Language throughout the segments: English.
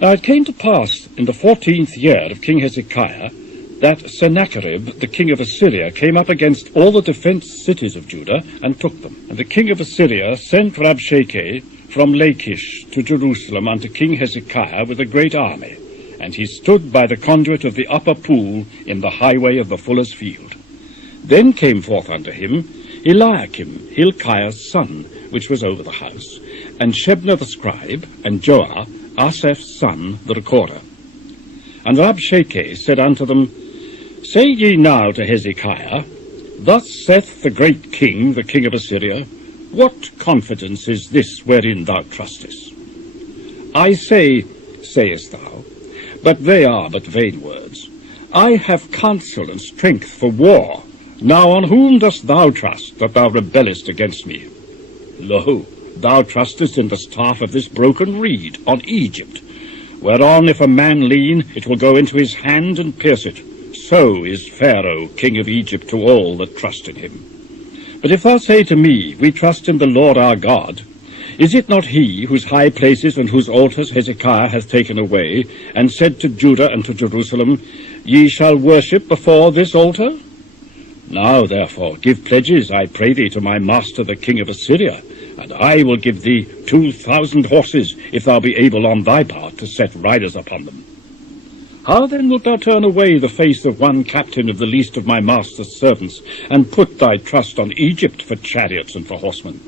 Now it came to pass in the 14th year of King Hezekiah that Sennacherib, the king of Assyria, came up against all the defenced cities of Judah and took them. And the king of Assyria sent Rabshakeh from Lachish to Jerusalem unto King Hezekiah with a great army. And he stood by the conduit of the upper pool in the highway of the fuller's field. Then came forth unto him Eliakim, Hilkiah's son, which was over the house, and Shebna the scribe, and Joah, Asaph's son, the recorder. And Rabshakeh said unto them, Say ye now to Hezekiah, Thus saith the great king, the king of Assyria, What confidence is this wherein thou trustest? I say, sayest thou, but they are but vain words. I have counsel and strength for war. Now on whom dost thou trust, that thou rebellest against me? Lo, thou trustest in the staff of this broken reed, on Egypt, whereon if a man lean, it will go into his hand and pierce it. So is Pharaoh, king of Egypt, to all that trust in him. But if thou say to me, We trust in the Lord our God, is it not he whose high places and whose altars Hezekiah hath taken away, and said to Judah and to Jerusalem, Ye shall worship before this altar? Now therefore give pledges, I pray thee, to my master the king of Assyria, and I will give thee 2,000 horses, if thou be able on thy part to set riders upon them. How then wilt thou turn away the face of one captain of the least of my master's servants, and put thy trust on Egypt for chariots and for horsemen?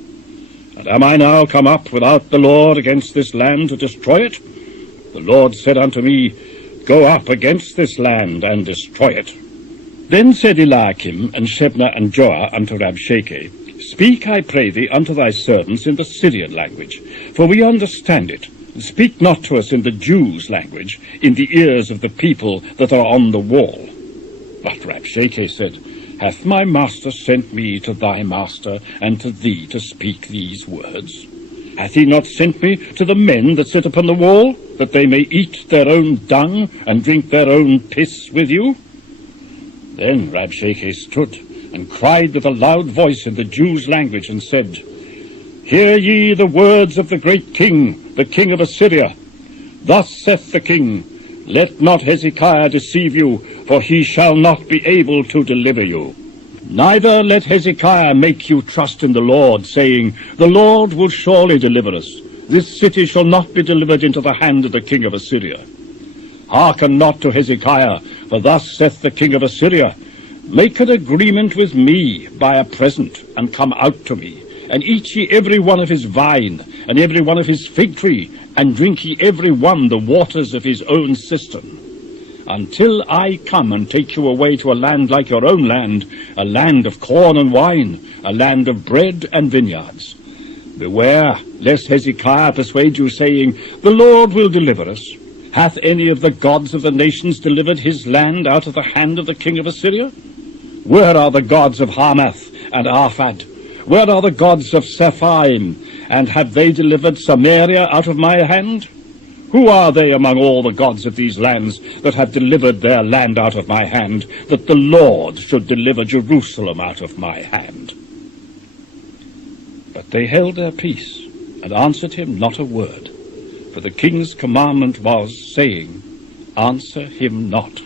And am I now come up without the Lord against this land to destroy it? The Lord said unto me, Go up against this land and destroy it. Then said Eliakim and Shebna and Joah unto Rabshakeh, Speak, I pray thee, unto thy servants in the Syrian language, for we understand it. Speak not to us in the Jews' language, in the ears of the people that are on the wall. But Rabshakeh said, Hath my master sent me to thy master, and to thee to speak these words? Hath he not sent me to the men that sit upon the wall, that they may eat their own dung, and drink their own piss with you? Then Rabshakeh stood, and cried with a loud voice in the Jews' language, and said, Hear ye the words of the great king, the king of Assyria. Thus saith the king, Let not Hezekiah deceive you, for he shall not be able to deliver you. Neither let Hezekiah make you trust in the Lord, saying, The Lord will surely deliver us. This city shall not be delivered into the hand of the king of Assyria. Hearken not to Hezekiah, for thus saith the king of Assyria, Make an agreement with me by a present, and come out to me, and eat ye every one of his vine, and every one of his fig tree, and drink ye every one the waters of his own cistern, until I come and take you away to a land like your own land, a land of corn and wine, a land of bread and vineyards. Beware, lest Hezekiah persuade you, saying, The Lord will deliver us. Hath any of the gods of the nations delivered his land out of the hand of the king of Assyria? Where are the gods of Hamath and Arphad? Where are the gods of Sephaim? And have they delivered Samaria out of my hand? Who are they among all the gods of these lands that have delivered their land out of my hand, that the Lord should deliver Jerusalem out of my hand? But they held their peace, and answered him not a word. For the king's commandment was, saying, Answer him not.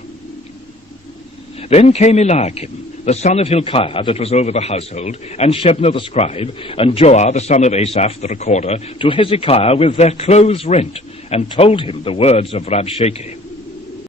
Then came Eliakim, the son of Hilkiah, that was over the household, and Shebna the scribe, and Joah the son of Asaph the recorder, to Hezekiah with their clothes rent, and told him the words of Rabshakeh.